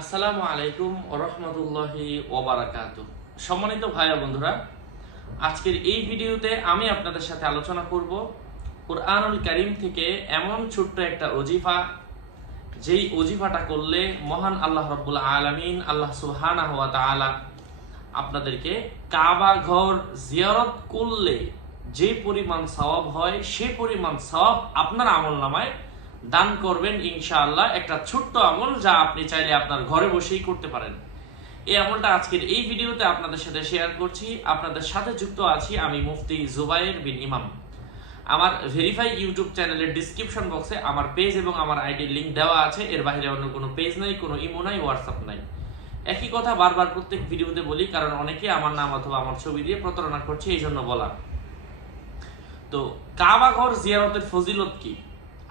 আসসালামু আলাইকুম ওরহমতুল্লাহি ওবারাকাত সম্মানিত ভাই বন্ধুরা, আজকের এই ভিডিওতে আমি আপনাদের সাথে আলোচনা করব কোরআনুল করিম থেকে এমন ছোট্ট একটা অজিফা যেই অজিফাটা করলে মহান আল্লাহ রব্বুল আলমিন আল্লাহ সুবহানাহ ওয়া তাআলা আপনাদেরকে কাবা ঘর জিয়ারত করলে যে পরিমাণ সওয়াব হয়, সে পরিমাণ সওয়াব আপনার আমল নামায় দান করবেন ইনশাআল্লাহ একটা ছোট্ট আমল যা আপনি চাইলে আপনার ঘরে বসেই করতে পারেন। এই আমলটা আজকের এই ভিডিওতে আপনাদের সাথে শেয়ার করছি। আপনাদের সাথে যুক্ত আছি আমি মুফতি জুবাইর বিন ইমাম। আমার ভেরিফাই ইউটিউব চ্যানেলের ডিসক্রিপশন বক্সে আমার পেজ এবং আমার আইডির লিংক দেওয়া আছে। এর বাইরে অন্য কোনো পেজ নাই, কোনো ইমো নাই হোয়াটসঅ্যাপ নাই। একই কথা বারবার প্রত্যেক ভিডিওতে বলি, কারণ অনেকে আমার নাম অথবা আমার ছবি দিয়ে প্রতারণা করছে এই জন্য বলা। তো কাবা ঘর জিয়ারতের ফজিলত কি?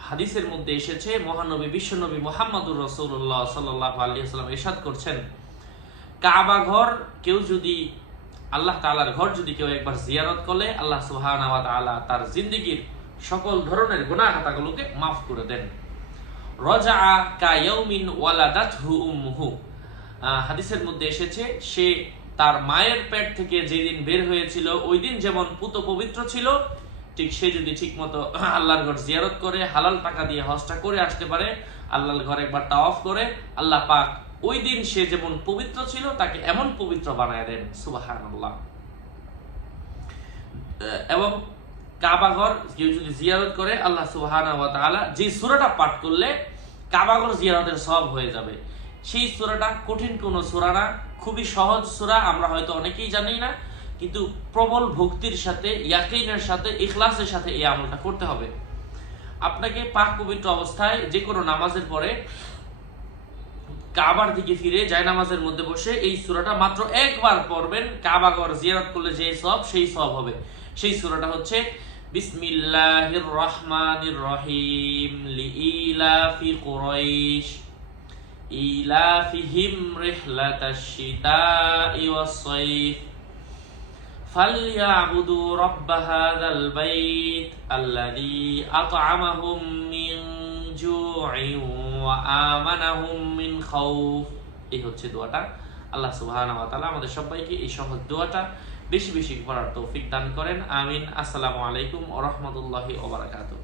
হাদিসের মধ্যে এসেছে, মহানবী, বিশ্বনবী মোহাম্মদুর রসুল্লাহ সাল্লাহ আলী সাল্লাম এরশাদ করছেন, কাবা ঘর কেউ যদি, আল্লাহ তাআলার ঘর যদি কেউ একবার জিয়ারত করলে আল্লাহ সুবহান তাআলা তার জিন্দিগির সকল ধরনের গুনাহ খাতাগুলোকে মাফ করে দেন। রজা কা ইয়াউমিন ওয়ালাদাতহু উম্মুহু। হাদিসের মধ্যে এসেছে, সে তার মায়ের পেট থেকে যেদিন বের হয়েছিল, ওই দিন যেমন পুত পবিত্র ছিল ঠিক সে যদি ঠিক মতো আল্লাহর ঘর জিয়ারত করে, হালাল টাকা দিয়ে হজটা করে আসতে পারে, আল্লাহর ঘর একবার তাওয়াফ করে, আল্লাহ পাক ওই দিন সে যেমন পবিত্র ছিল, তাকে এমন পবিত্র বানায় দেন সুবাহান আল্লাহ এবং কাবাঘর কেউ যদি জিয়ারত করে, আল্লাহ সুবহানাহু যে সূরাটা পাঠ করলে কাবাঘর জিয়ারতের সব হয়ে যাবে। সেই সূরাটা কঠিন কোনো সূরা না, খুবই সহজ সূরা, আমরা হয়তো অনেকেই জানি না। কিন্তু প্রবল ভক্তির সাথে, ইয়াকিনের সাথে, ইখলাসের সাথে এই আমলটা করতে হবে। আপনাকে পাক পবিত্র অবস্থায় যে কোনো নামাজের পরে কাবার দিকে ফিরে যায় নামাজের মধ্যে বসে এই সূরাটা মাত্র একবার পড়বেন। কাবাগর জিয়ারত করলে যে সব, সেই সব হবে। সেই সূরাটা হচ্ছে, বিসমিল্লাহির রহমানির রহিম, লিইলাফি কুরাইশ, ইলাফিহিম রিহলাতাশ শিতাই ওয়াস সাইফ। فليعبدوا رب هذا البيت الذي أطعمهم من جوع وآمنهم من خوف এই হচ্ছে দোয়াটা আল্লাহ সুবহানাহু ওয়া তাআলা আমাদের সবাইকে এই সহজ দোয়াটা বেশি বেশি পড়ার তৌফিক দান করেন আমিন আসসালামু আলাইকুম ওয়া রাহমাতুল্লাহি ওয়া বারাকাতুহু